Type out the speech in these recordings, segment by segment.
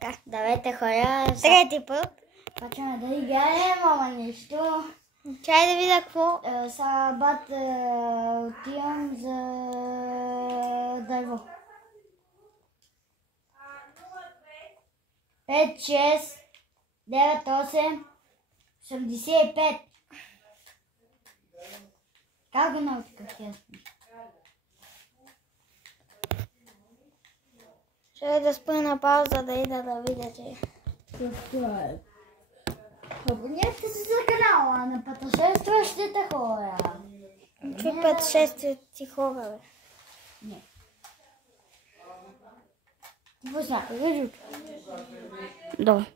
така. Давайте хора. Трети път. Почваме да играем, ама нещо. Чай да видя какво. Сега бат отивам за дърво. 5, 6, 9, 8, 85. Как го научихах ясно? Ще да спра на пауза да ида да видя, че... Абонирайте се за канала на пътешестващите хора. Чуй пътешестващи хора, бе. Не. Какво сняка? Виждате? Да.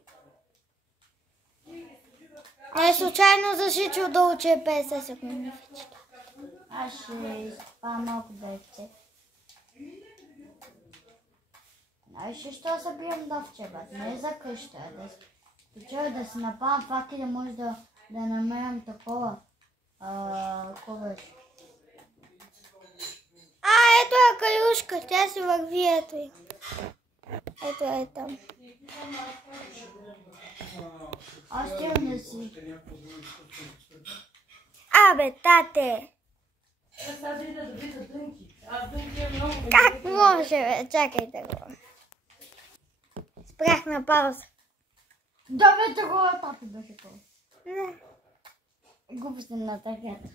Не случайно зашичал долу, че е 50 секунди. Аз ще изпам малко бевче. Знаеш ли, що събирам довче, бе? Не за къща, да си напавам факи, да може да намерям такова. Какво беше? Ето е каюшка, тя си върви, ето е. Ето е там. Аз имам да си. Абе, тате! Как може, бе? Чакайте го. Спрях на пауза. Да, бе, такова тати беше това. Не. Глупости на такета.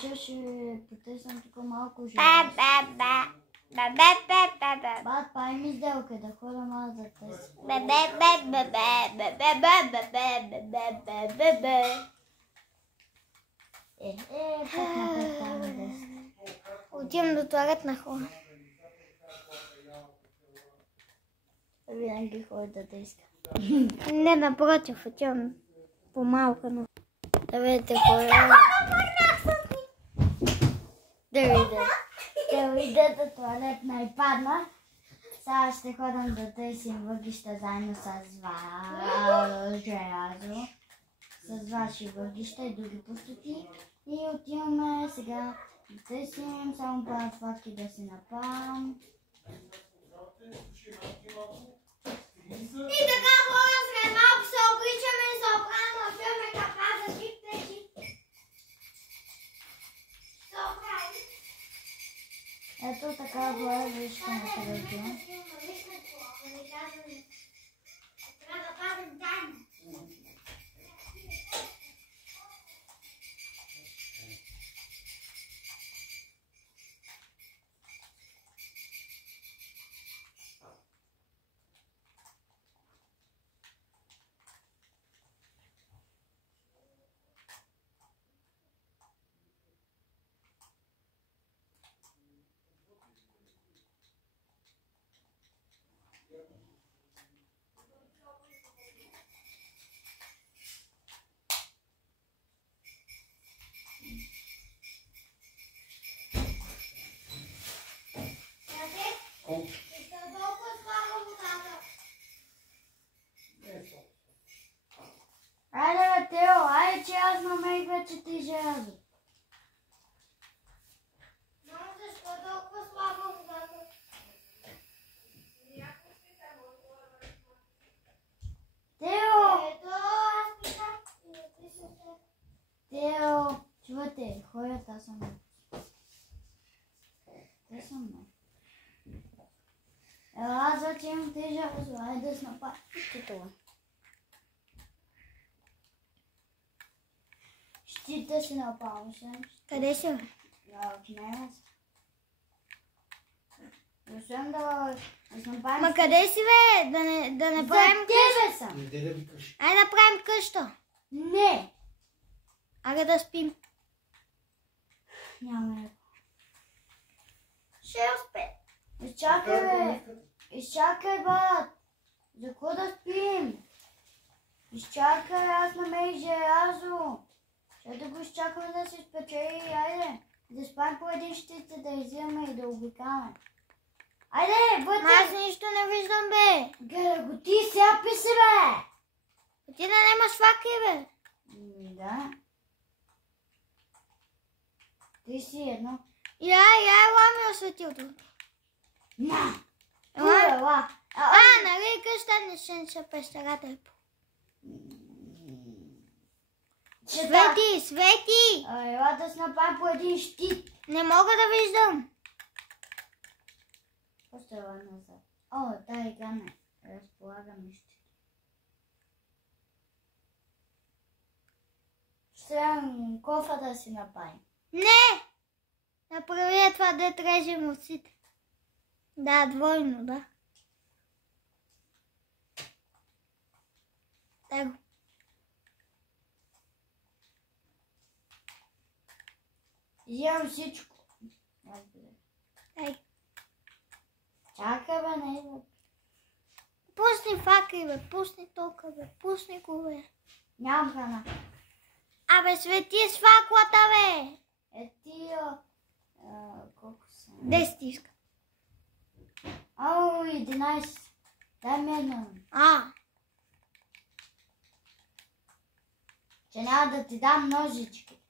Че ще потесам тук малко желязо. Бат, пай ми сделка да ходам аз за тест. Път напред там е десно. Отивам до туалетна хора. Винаги ходи да теска. Не, напротив, отивам по-малко, но... Да видите хора. Да видите туалетна и падна. Сега ще ходам да търсим въглища заедно с желязо. С ваши въглища и други пустоти. И отиваме сега да търсим само парафаки да си напавам. И така хора, след малко се обричаме и се оправим на филме капа за життечи. Се оправим. Ето така хора, вижте на където. Трябва да пазим тайна. Айде бе, Тео, айде, че аз намерих вече ти желязо. Мамо, защо толкова слабо водата? Тео! Ето, аз питам. Тео, чувате, хората са много. Те са много. Ела, аз вече имам те желязо, айде да си нападам това. Щита си напавам се. Къде си? В нея си. Освен да направим... Ма къде си, бе? Да не правим къща. За тебе съм. Айде да правим къща. Не. Айде да спим. Няма. Ще успе. Чакай, бе. Изчакай, брат. За какво да спим? Изчакай, аз намерих желязо. Ще да го изчакаме да се спечели. Айде, да спам по един щит, да излизаме и да обикаме. Айде, вътре! Аз нищо не виждам, бе. Гледай го, ти сега писи, бе! Ти да нямаш факли, бе. Да. Ти си едно. Я лами осветилото. На! Ела. Ела! Нали къща не се пещерата. Свети! Ела да се направим по един щит. Не мога да виждам. Просто ела назад. О, тази игра не разполагаме щит. Ще кофа да си направим. Не! Направи това да режем овците. Да, двойно, да. Дай го. Взимам всичко. Дай. Чакай, бе, не идва. Пусни факли, бе. Пусни тока, бе. Пусни го, бе. Нямам храна. Абе, свети с факлата, бе. Тия... колко са? 10 иска. Ау, 11. Дай ми едно. Че няма да ти дам ножички.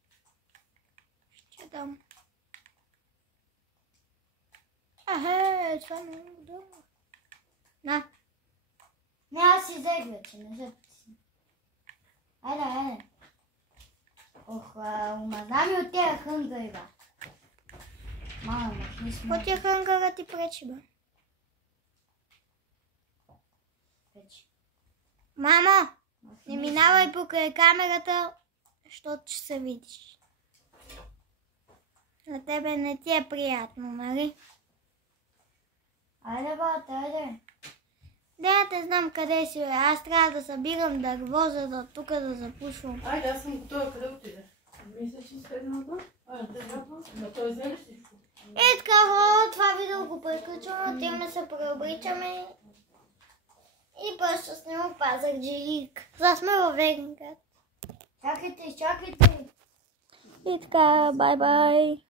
Ще дам. Това не е удобно. На. Не, аз си взех вече, не се потисна. Айде. Ох, умазна ми от тия хънгъри, бе. Мама, махни с Какво ти е хънгъра ти пречи, бе? Вече. Мамо, не минавай покрай камерата, защото ще се видиш. На тебе не ти е приятно, нали? Айде, бате, айде. Да, те знам къде си, бе. Аз трябва да събирам дърво, за да тук да запушвам. Айде, аз съм готова, къде отиде? Мисля, че седна отдолу. Но той взе ли всичко? И така, това видео го приключваме, отиваме се преобличаме и просто снимам Пазарджик. За сме във Велинград. Чакайте. И така, бай-бай.